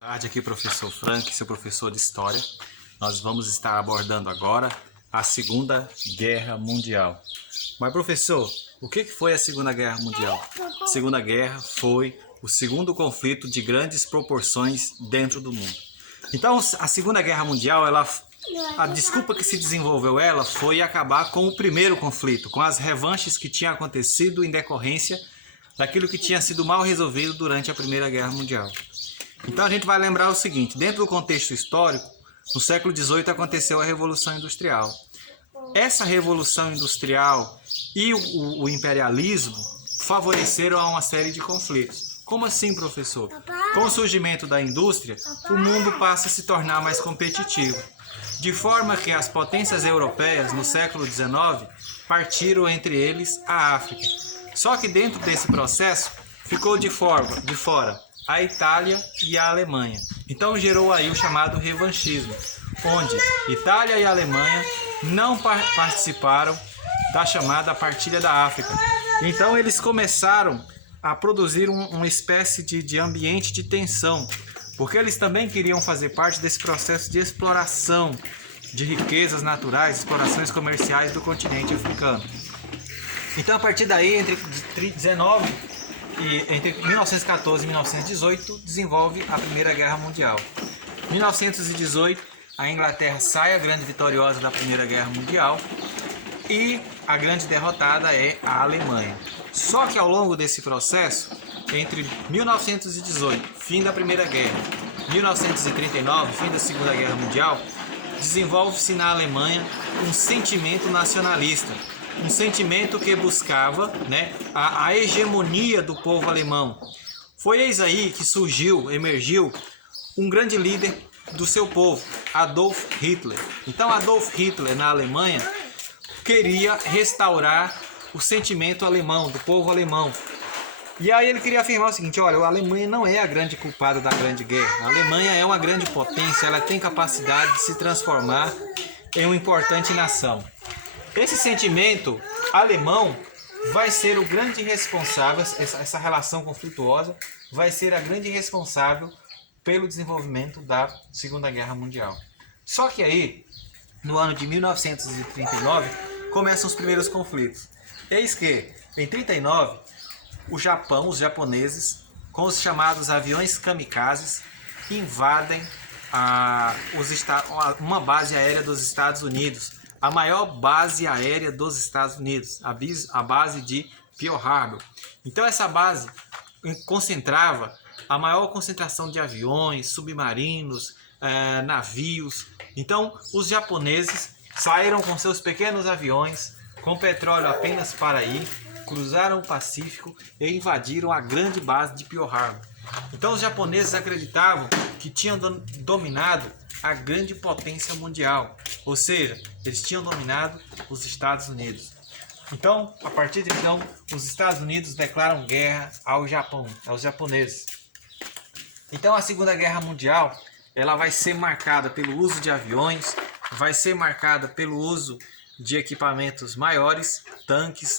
Boa tarde, aqui professor Frank, seu professor de História. Nós vamos estar abordando agora a Segunda Guerra Mundial. Mas professor, o que foi a Segunda Guerra Mundial? A Segunda Guerra foi o segundo conflito de grandes proporções dentro do mundo. Então a Segunda Guerra Mundial, a desculpa que se desenvolveu ela foi acabar com o primeiro conflito, com as revanches que tinham acontecido em decorrência daquilo que tinha sido mal resolvido durante a Primeira Guerra Mundial. Então a gente vai lembrar o seguinte: dentro do contexto histórico, no século XVIII aconteceu a Revolução Industrial. Essa Revolução Industrial e o imperialismo favoreceram a uma série de conflitos. Como assim, professor? Com o surgimento da indústria, o mundo passa a se tornar mais competitivo, de forma que as potências europeias no século XIX partiram entre eles a África. Só que dentro desse processo ficou de fora a Itália e a Alemanha. Então gerou aí o chamado revanchismo, onde Itália e Alemanha não participaram da chamada partilha da África. Então eles começaram a produzir uma espécie de ambiente de tensão, porque eles também queriam fazer parte desse processo de exploração de riquezas naturais, explorações comerciais do continente africano. Então a partir daí, entre 1914 e 1918, desenvolve a Primeira Guerra Mundial. Em 1918, a Inglaterra sai a grande vitoriosa da Primeira Guerra Mundial e a grande derrotada é a Alemanha. Só que ao longo desse processo, entre 1918, fim da Primeira Guerra, e 1939, fim da Segunda Guerra Mundial, desenvolve-se na Alemanha um sentimento nacionalista, um sentimento que buscava, a hegemonia do povo alemão. Foi eis aí que emergiu um grande líder do seu povo, Adolf Hitler. Então Adolf Hitler na Alemanha queria restaurar o sentimento alemão, do povo alemão. E aí ele queria afirmar o seguinte: olha, a Alemanha não é a grande culpada da Grande Guerra. A Alemanha é uma grande potência, ela tem capacidade de se transformar em uma importante nação. Esse sentimento alemão vai ser o grande responsável, essa relação conflituosa vai ser a grande responsável pelo desenvolvimento da Segunda Guerra Mundial. Só que aí, no ano de 1939, começam os primeiros conflitos. Eis que, em 1939, o Japão, os japoneses, com os chamados aviões kamikazes, invadem uma base aérea dos Estados Unidos, a maior base aérea dos Estados Unidos, a base de Pearl Harbor. Então essa base concentrava a maior concentração de aviões, submarinos, navios. Então os japoneses saíram com seus pequenos aviões, com petróleo apenas para ir, cruzaram o Pacífico e invadiram a grande base de Pearl Harbor. Então os japoneses acreditavam que tinham dominado a grande potência mundial, ou seja, eles tinham dominado os Estados Unidos. Então, a partir de então, os Estados Unidos declaram guerra ao Japão, aos japoneses. Então, a Segunda Guerra Mundial, ela vai ser marcada pelo uso de aviões, vai ser marcada pelo uso de equipamentos maiores, tanques,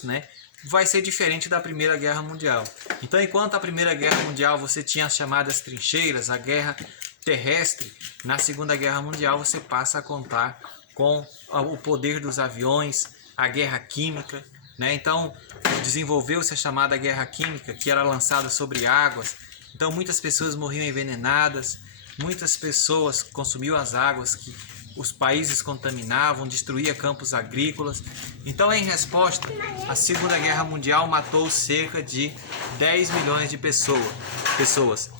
vai ser diferente da Primeira Guerra Mundial. Então, enquanto a Primeira Guerra Mundial você tinha as chamadas trincheiras, a guerra terrestre, na Segunda Guerra Mundial você passa a contar com o poder dos aviões, a guerra química, Então desenvolveu-se a chamada guerra química, que era lançada sobre águas. Então muitas pessoas morriam envenenadas, muitas pessoas consumiam as águas que os países contaminavam, destruía campos agrícolas. Então, em resposta, a Segunda Guerra Mundial matou cerca de 10 milhões de pessoas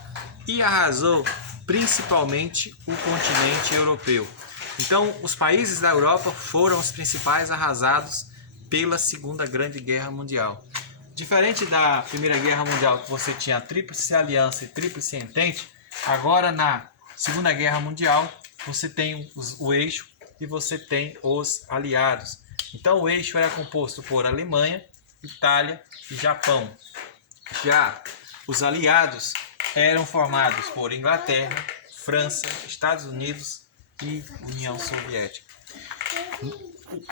e arrasou principalmente o continente europeu. Então, os países da Europa foram os principais arrasados pela Segunda Grande Guerra Mundial. Diferente da Primeira Guerra Mundial, que você tinha a Tríplice Aliança e Tríplice Entente, agora na Segunda Guerra Mundial você tem o eixo e você tem os aliados. Então o eixo era composto por Alemanha, Itália e Japão. Já os aliados eram formados por Inglaterra, França, Estados Unidos e União Soviética.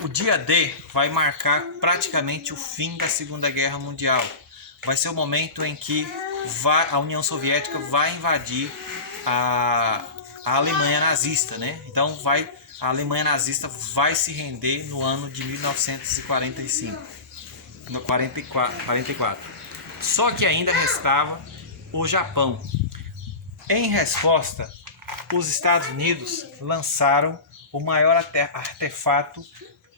O dia D vai marcar praticamente o fim da Segunda Guerra Mundial. Vai ser o momento em que a União Soviética vai invadir a Alemanha nazista, né? Então a Alemanha nazista vai se render no ano de 1945, no 44. Só que ainda restava o Japão. Em resposta, os Estados Unidos lançaram o maior artefato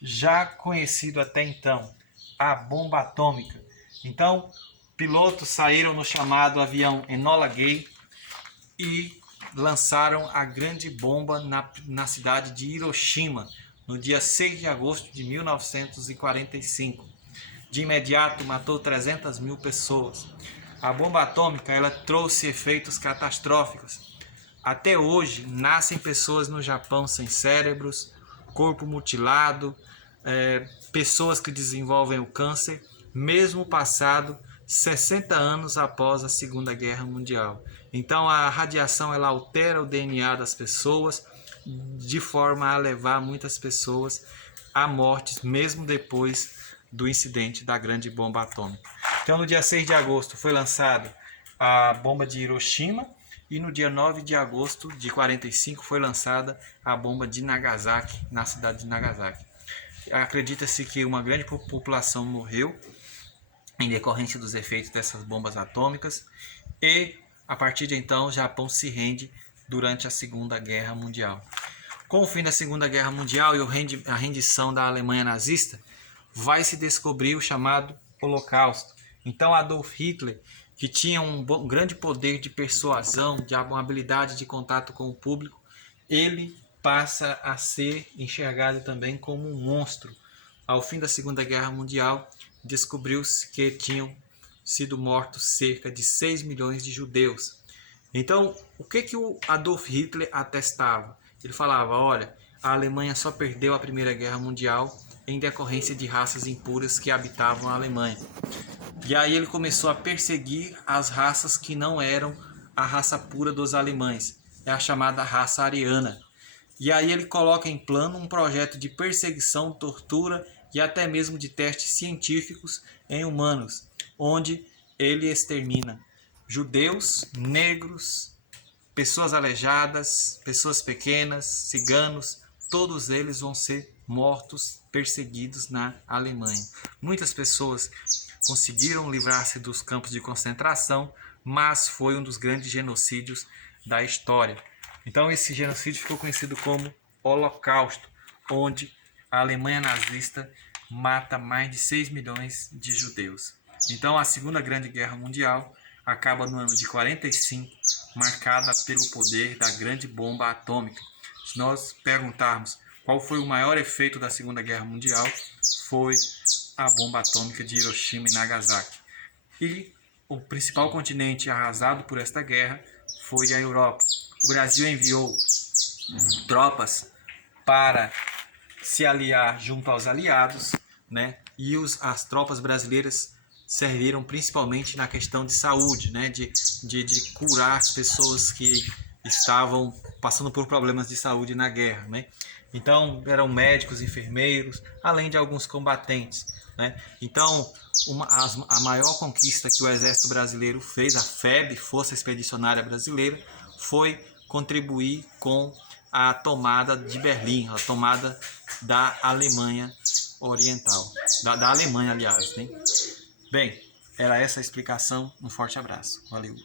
já conhecido até então, a bomba atômica. Então, pilotos saíram no chamado avião Enola Gay e lançaram a grande bomba na cidade de Hiroshima, no dia 6 de agosto de 1945. De imediato matou 300 mil pessoas. A bomba atômica ela trouxe efeitos catastróficos. Até hoje, nascem pessoas no Japão sem cérebros, corpo mutilado, pessoas que desenvolvem o câncer, mesmo passado 60 anos após a Segunda Guerra Mundial. Então a radiação ela altera o DNA das pessoas de forma a levar muitas pessoas a mortes, mesmo depois do incidente da grande bomba atômica. Então no dia 6 de agosto foi lançada a bomba de Hiroshima e no dia 9 de agosto de 45 foi lançada a bomba de Nagasaki, na cidade de Nagasaki. Acredita-se que uma grande população morreu em decorrência dos efeitos dessas bombas atômicas e a partir de então o Japão se rende durante a Segunda Guerra Mundial. Com o fim da Segunda Guerra Mundial e a rendição da Alemanha nazista, vai se descobrir o chamado Holocausto. Então Adolf Hitler, que tinha um grande poder de persuasão, de uma habilidade de contato com o público, ele passa a ser enxergado também como um monstro. Ao fim da Segunda Guerra Mundial, descobriu-se que tinham sido mortos cerca de 6 milhões de judeus. Então, o que o Adolf Hitler atestava? Ele falava, olha, a Alemanha só perdeu a Primeira Guerra Mundial em decorrência de raças impuras que habitavam a Alemanha. E aí ele começou a perseguir as raças que não eram a raça pura dos alemães, é a chamada raça ariana. E aí ele coloca em plano um projeto de perseguição, tortura e até mesmo de testes científicos em humanos, onde ele extermina judeus, negros, pessoas aleijadas, pessoas pequenas, ciganos, todos eles vão ser mortos, perseguidos na Alemanha. Muitas pessoas conseguiram livrar-se dos campos de concentração, mas foi um dos grandes genocídios da história. Então esse genocídio ficou conhecido como Holocausto, onde a Alemanha nazista mata mais de 6 milhões de judeus. Então a Segunda Grande Guerra Mundial acaba no ano de 45, marcada pelo poder da grande bomba atômica. Se nós perguntarmos qual foi o maior efeito da Segunda Guerra Mundial, foi a bomba atômica de Hiroshima e Nagasaki. E o principal continente arrasado por esta guerra foi a Europa. O Brasil enviou tropas para se aliar junto aos aliados, né? E as tropas brasileiras serviram principalmente na questão de saúde, né? de curar as pessoas que estavam passando por problemas de saúde na guerra, né? Então eram médicos, enfermeiros, além de alguns combatentes, né? Então a maior conquista que o Exército Brasileiro fez, a FEB, Força Expedicionária Brasileira, foi contribuir com a tomada de Berlim, a tomada da Alemanha Oriental, da Alemanha, aliás, né? Bem, era essa a explicação. Um forte abraço. Valeu.